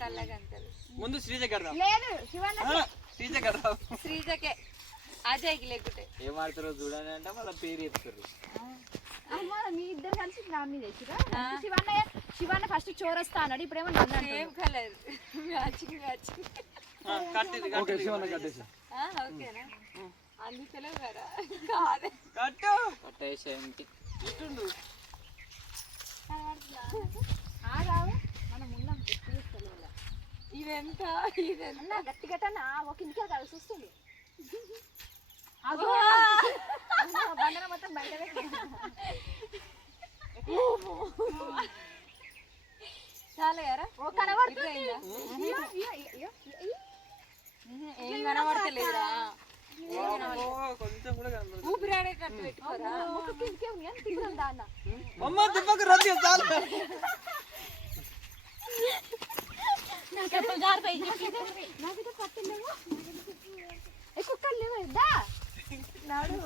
కళ్ళగంతలు ముందు శ్రీజ గడదాం. లేదు శివన్న శ్రీజ గడదాం. శ్రీజకే అజయ్కి లేకుంటే ఏం ఆడతారో చూడండి అంటే వాళ్ళ పేరు చెప్తారు. అమ్మ మీ ఇద్దరు కలిసి నా మీద వేసిరా శివన్న ఫస్ట్ చోరస్తా అన్నాడు ఇప్పుడేమో నన్ను same colour matching matching okay Shivanna కట్టేసి. ఓకేనా అందుకలే కదా కాదే కట్టు కట్టేసేంటి ఇటుండు. ఆగావు మనం ఉన్నాం తీసుకోలేదు ఇదెంత ఇదెంత గట్టి గట్టన్నా ఒక ఇంటికే కలిసి వస్తుంది బండన మొత్తం బయట చాలు కదా ఓ కనబడుతుంది ఏం కనబడతలేదురా కొంచెం కూడా కనబడదు. ఊపిరాడే కట్టు పెట్టుకోరా అమ్మ దిబ్బకు రద్దు చాలు. కుక్కలు లేవు దా నాడు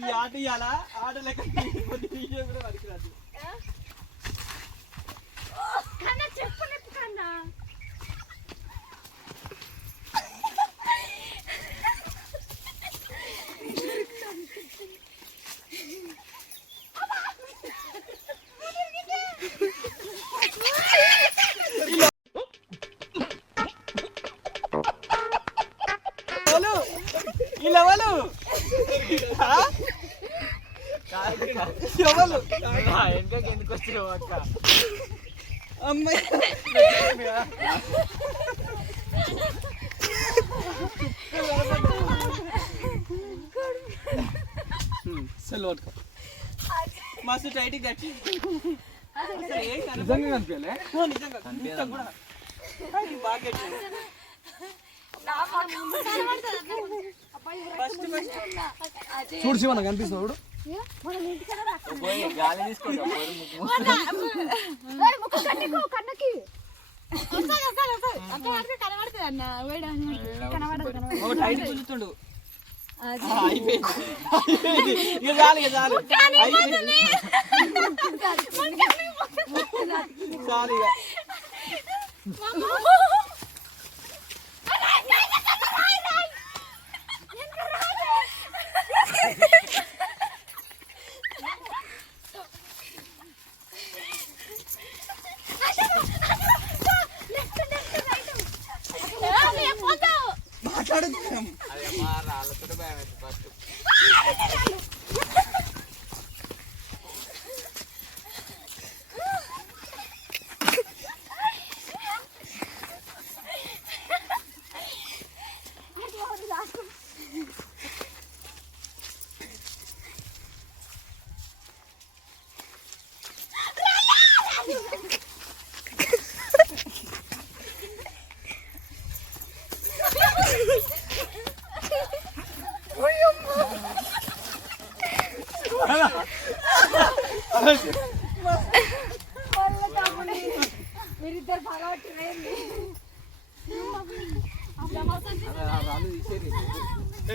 ఈ ఆట ఇయ్యాలా ఆట లెక్క కొన్ని వీడియో కూడా పనికిరాదు. కన్నా చెప్పలేదు కన్నా ఎవరు వెనకకి ఎందుకు వచ్చావు అక్క? అమ్మాయి సెల్వట్కో మస్తు టైట్ కట్టి నిజంగా కనిపించలే నిజంగా కూడా బాగా చూడు శివన్న కనిపిస్తున్నాడు. గాలి తీసుకుంటా కన్నకి కనబడుతుంది అన్న టైట్ కూర్చుండు. అయిపోయింది ఇక చాలు ఇక చాలు అయిపోయింది చాలు ఇక. రాళ్ళతో భయం ఫస్ట్ మీరిద్దరు బాగా పట్టిరండి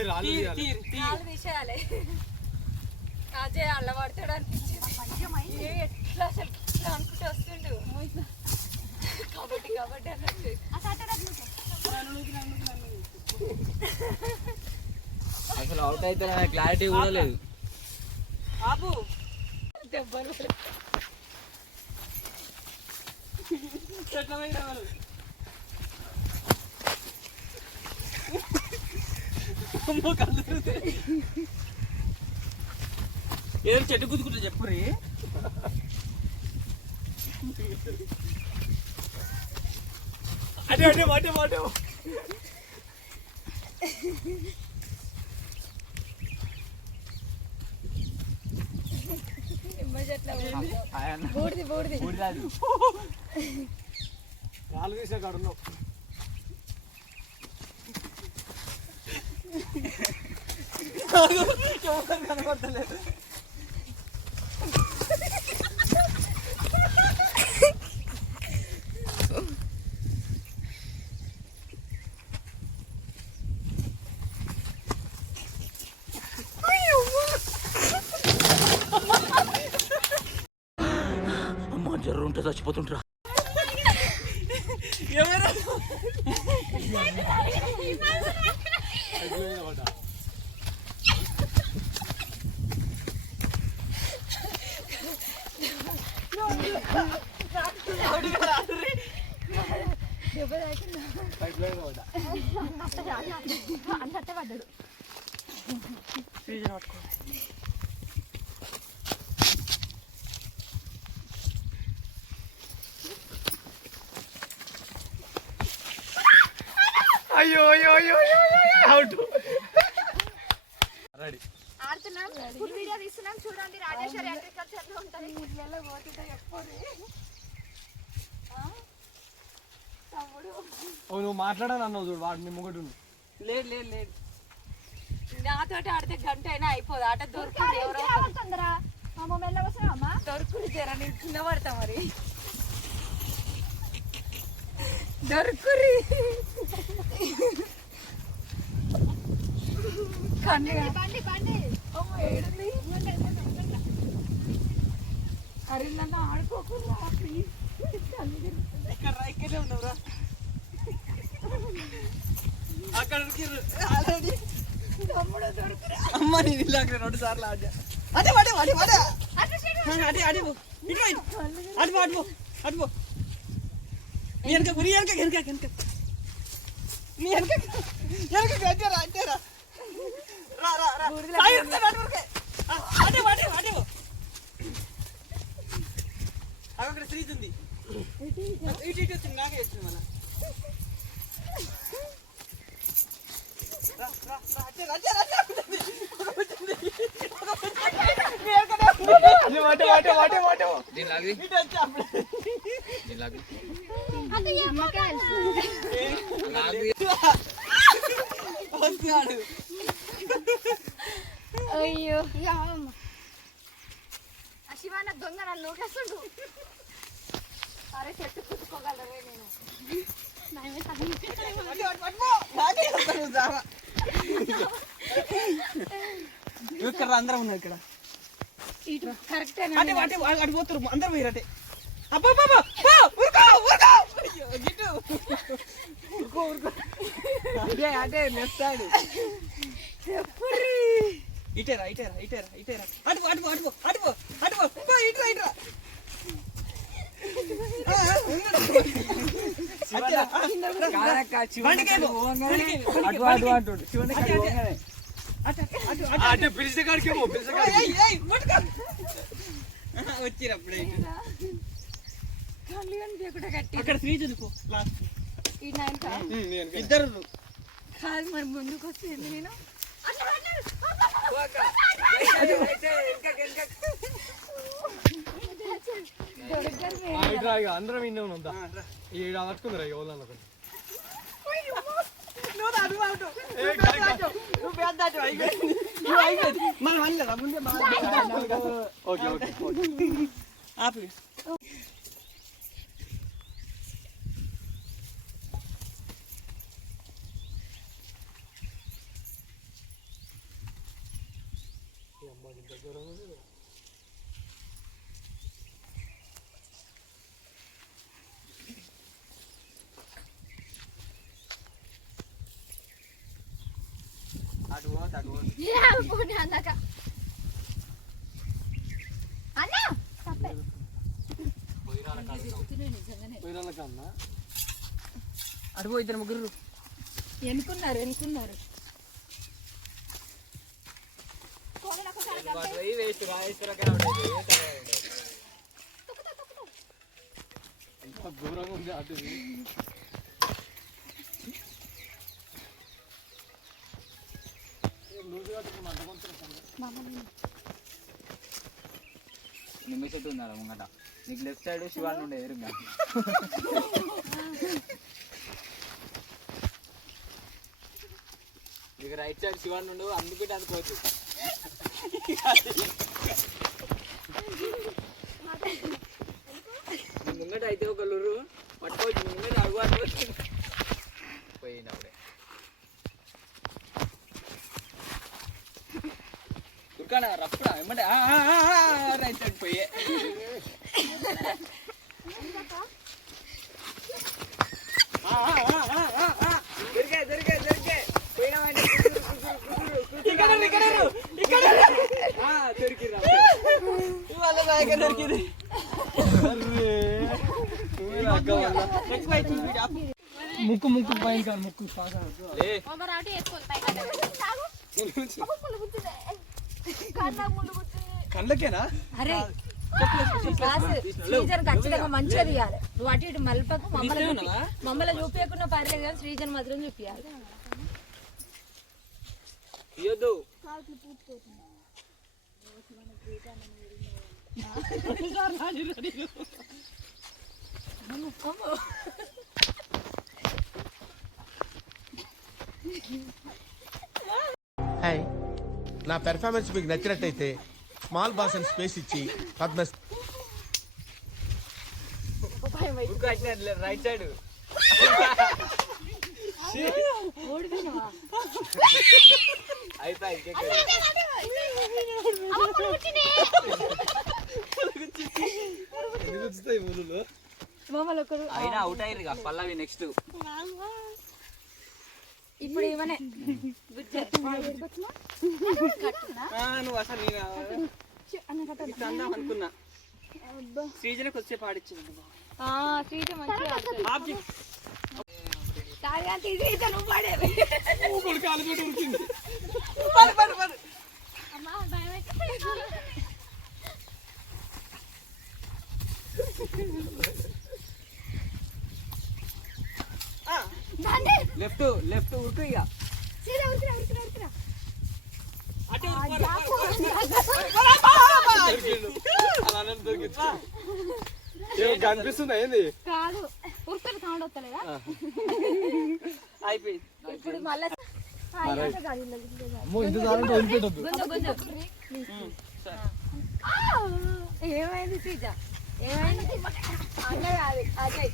రాళ్ళు తీసేయాలి. అజయ్ అల్ల పడతాడు అనిపించింది. ఎట్లా అసలు అనుకుంటూ వస్తుండు కాబట్టి కాబట్టి అన్నట్టు అసలు అవుట్ అయితే క్లారిటీ కూడా లేదు. ఆపు దెబ్బలు ఏదో చెట్టు కుదుకుంటా చెప్పురి. అటే అటే మాటే మాటే నాలుగు తీసే కాడున్నావు. కనబడతలేదు. చచ్చిపోతుంటరా ఎవరు అన్నట్టే పడ్డాడు. అయ్యో అయ్యో అయ్యో అవుట్ రెడీ ఆడుతున్నాం, ఫుల్ వీడియో తీస్తున్నాం. చూడండి రాజేశ్వరి అగ్రికల్చర్ లో ఉంటుంది. ఇళ్ళలో పోతుంటే ఎప్పుడు తమ్ముడు నువ్వు మాట్లాడాను అన్నావు చూడు వాడిని ముంగడు లేదు లేదు లేదు నాతోటి ఆడితే గంట అయినా అయిపోదు ఆట దొరుకుతుంది ఎవరో తొందర అమ్మ మెల్లగా వస్తున్నావమ్మా. దొరుకుతుంది జర నేను కింద పడతా మరి దొరుకురి కన్ను బండి బండి ఏడుంది అరే నన్ను ఆడుకోకుండా ప్లీజ్ ఇక్కడే ఉన్నావురా అక్కడ ఆల్రెడీ తమ్ముడు దొరుకురా అమ్మ నేను ఇలాగ 2 సార్లు ఆడా అదే వాడే వాడే వాడే అదే అదే ఇటు అటు నీ వెనక గురి వెనక నీ వెనక గడ్డరా అంటేరా రా రా రా అదే వాడే వాడే అక్కడ శ్రీజ్ ఉంది ఇటు ఇటు వచ్చింది నాకే వచ్చింది మన అయ్యో శివాన దొంగ నన్ను నూకేస్తుండు. అరే చెట్టు కుట్టుకోగలరే నేను ఇక్కడ అందరం ఉన్నారు ఇక్కడ ఇటు కరెక్ట్ అంటే అంటే అటు పోతారు అందరం పోయిరటే అబ్బా అదే నెస్తాడు ఇటేరా ఇటేరా ఇటేరా ఇటేరా అటు అటు అటు అటు అటు ఇటురా ఇటురా వచ్చిరప్పుడే అక్కడ ఫ్రీ చూసుకో ఇద్దరు కాదు మరి ముందుకు వస్తుంది నేను అందరం ఇన్నే ఉందా ఏడు పట్టుకుందిరా ఎవరు ఓకే ఓకే ఆపి అన్నాక అన్నా తప్పే అడుగు ఇద్దరు ముగ్గురు ఎన్నుకున్నారు దూరంగా ఉంది అటు నిమ్మ చెట్టు ఉందా ముంగట నీకు లెఫ్ట్ సైడ్ శివాన్ని ఉండే ఎరుగా నీకు రైట్ సైడ్ శివాన్ని ఉండు అందుకుంటే అనుకోవచ్చు ముంగట అయితే ఒక లూరు పట్టుకోవచ్చు ముంగట అడుగు అనుకోవచ్చు పోయినప్పుడే ఉరకాడా రప్పుడా ఏమంటే రైట్ సైడ్ పోయే దొరికే పోయినామంటే దొరికిరా ఇవాళ నాయక దొరికింది ముక్కు ముక్కు పైన కాదు ముక్కు కళ్ళకేనా అరే శ్రీజన్ ఖచ్చితంగా మంచిగా తీయాలి నువ్వు అటు ఇటు మల్పకు మమ్మల్ని చూపించకుండా పర్లేదు కానీ శ్రీజన్ మాత్రం చూపించాలి ఇయ్యొద్దు హాయ్ నా పెర్ఫార్మెన్స్ మీకు నచ్చినట్టయితే స్మాల్ బాస్ అని స్పేస్ ఇచ్చి పద్మ రైట్ సైడ్ అయిపోయి అయినా అవుట్ అయ్యారు పల్లవి నెక్స్ట్ ఇప్పుడు ఏమనే నువ్వు అసలు అందాం అనుకున్నా శ్రీజనకు వచ్చే పాడిచ్చింది శ్రీజన్ మంచిగా నువ్వు పాడేవి కాలు ఉరికింది లెఫ్ట్ ఉరుకు ఇక కనిపిస్తుందా ఏంది కాదు ఉరుకుని సౌండ్ వస్తలేదా అయిపోయింది ఇప్పుడు మళ్ళీ ఏమైంది శ్రీజ ఏమైంది అన్నయ్య అజయ్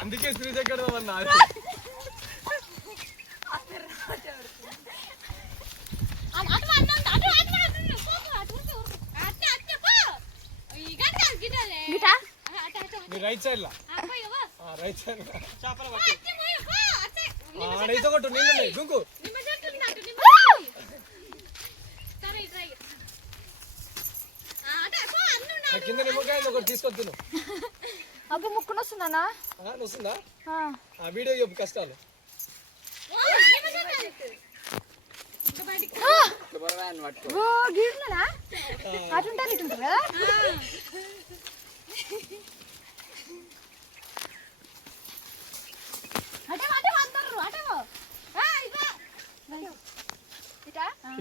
అందుకే శ్రీజ ఎక్కడ రైట్ సైడ్ రైట్ సైడ్ చేపల ఆడైతే కొట్టు నీళ్ళు దుంకు కింద నిమ్మకాయలు ఒకటి తీసుకొద్దును అబ్బా ముక్కును వస్తుందన్నా వస్తుందా ఆ వీడియో చెప్పు కష్టాలు అటుంటారు ఇటుంటారు కదా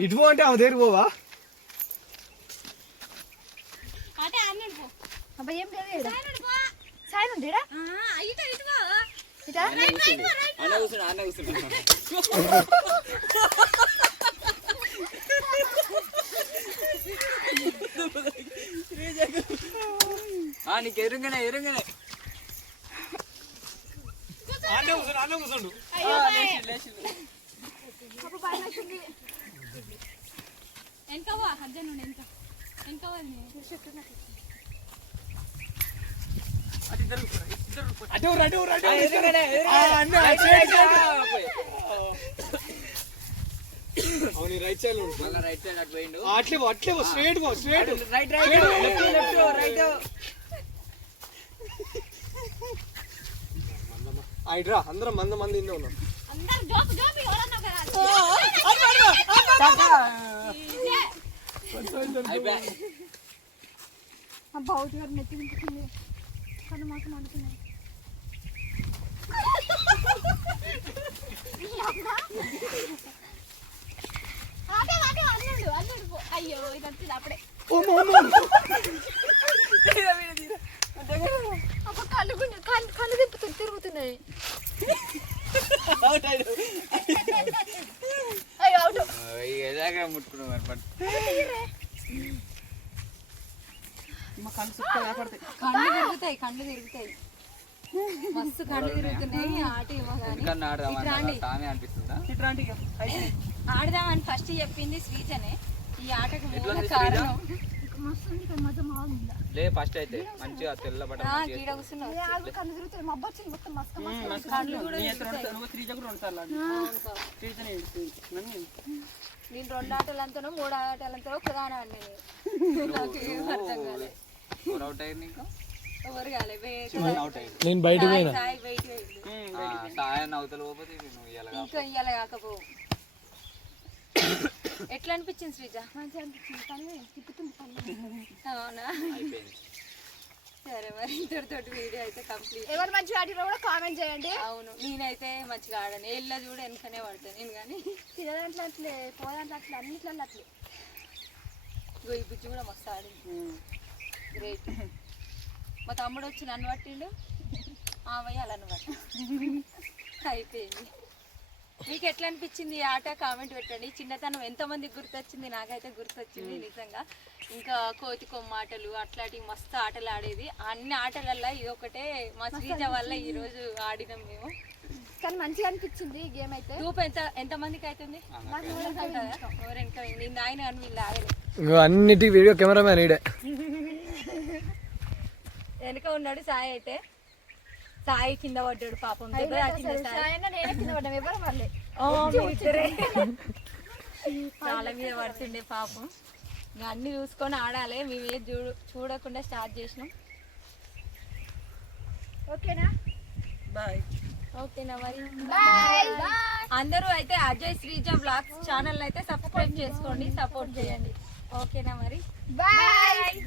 ఇటు అంటే ఆమె దగ్గర పోవా అబ్బా ఏం లేదు సాయం ఉండేడా అన్న కూర్చున్నా నీకు ఎరుంగనే అన్న కూర్చోండు అవును రైట్ సైడ్ రైట్ సైడ్ అటు పోయిండు అట్లే స్ట్రైట్ రైట్ అయిట్రా అందరం మంది ఇందే ఉన్నాం అబ్బా ఒకటి గారు నెత్తి వింటుంది కన్ను మాసం అనుకున్నాయి అయ్యో ఇది వచ్చింది అప్పుడే అప్పుడు కళ్ళు తిరుగుతున్నాయి అయ్యో అవుట్ దగ్గర ముట్టుకున్నావు మరి పట్టు. మా కళ్ళు సుక్క కనపడతాయి. కళ్ళు తిరుగుతాయి మస్తు కళ్ళు తిరుగుతున్నాయి. ఆట ఏమో కానీ ఎందుకన్నా ఆడదామన్నా తామే అనిపిస్తుందా? ఇట్లాంటి ఇక అయితే ఆడదామని ఫస్ట్ చెప్పింది శ్రీజనే. ఈ ఆటకు మూల ఎట్లా కారణం మస్తు ఉంది ఇక్కడ మధ్య బాగుంది. లే ఫస్ట్ అయితే మంచిగా తెల్ల బట్ట గీడ కూర్చున్నావు. కళ్ళు తిరుగుతుంది మబ్బు వచ్చింది మొత్తం మస్తు కళ్ళు కూడా నీ ఎత్తు నువ్వు 3 జగ్గు 2 సార్లు ఆడి 3 జనే నన్ను నేను 2 ఆటలంతనో 3 ఆటలంతనో ఒకదాని ఆడినాను. నాకు ఏం అర్థం కాలేదు. ఫోర్ అవుట్ అయ్యింది ఇంకా ఎవరు కాలేదు. అవుట్ అయ్యింది. నేను బయటకు పోయినా. సాయి బయట పోయింది. సాయాన్ని అవతల పోతే నువ్వు ఇయ్యాలి ఇంకా ఇయ్యాల కాకపో. ఎట్లా అనిపించింది శ్రీజ? మంచిగా అనిపించింది పని తిప్పుతుంది పని. అవునా? అయిపోయింది. సరే మరి ఇంతటితోటి వీడియో అయితే కంప్లీట్. ఎవరు మంచిగా ఆడిరో కూడా కామెంట్ చేయండి. అవును నేనైతే మంచిగా ఆడాను. ఏళ్ళ చూడ వెనకనే పడతాను నేను కానీ. తినదాంట్లో అట్లే పోదాంట్లో అట్లే అన్నిట్లో అట్లే. గొయ్యి బుజ్జి కూడా మస్తు ఆడింది. గ్రేట్. మా తమ్ముడు వచ్చి నన్ను పట్టిండు. ఆమె అలా పట్ట అయిపోయింది. మీకు ఎట్లా అనిపించింది ఈ ఆట కామెంట్ పెట్టండి. చిన్నతనం ఎంతమందికి గుర్తొచ్చింది? నాకైతే గుర్తొచ్చింది నిజంగా. ఇంకా కోతి కొమ్మాటలు అట్లాంటివి మస్తు ఆటలు ఆడేది. అన్ని ఆటలల్లో ఇది ఒకటే మా శ్రీజ వల్ల ఈరోజు ఆడినాం మేము. కానీ మంచిగా అనిపించింది ఈ గేమ్ అయితే. గ్రూప్ ఎంతమందికి అవుతుంది? ఎవరెనక నేను ఆయన కానీ వీళ్ళు ఆగలేదు. అన్నిటి వీడియో కెమెరామ్యాన్ ఈడే. వెనక ఉన్నాడు సాయి. అయితే సాయి కింద పడ్డాడు పాపం. దెబ్బ తాకింది సాయి. నేనే కింద పడ్డాం ఎవరు వాళ్ళే. చాలా మీద పడుతుండే పాపం. ఇంకా అన్ని చూసుకొని ఆడాలి. మేము ఏది చూడకుండా స్టార్ట్ చేసినాం. ఓకేనా? బాయ్. ఓకేనా మరి? బాయ్. అందరూ అయితే అజయ్ శ్రీజ బ్లాగ్స్ ఛానల్ అయితే సబ్స్క్రైబ్ చేసుకోండి, సపోర్ట్ చేయండి. ఓకేనా మరి? బాయ్.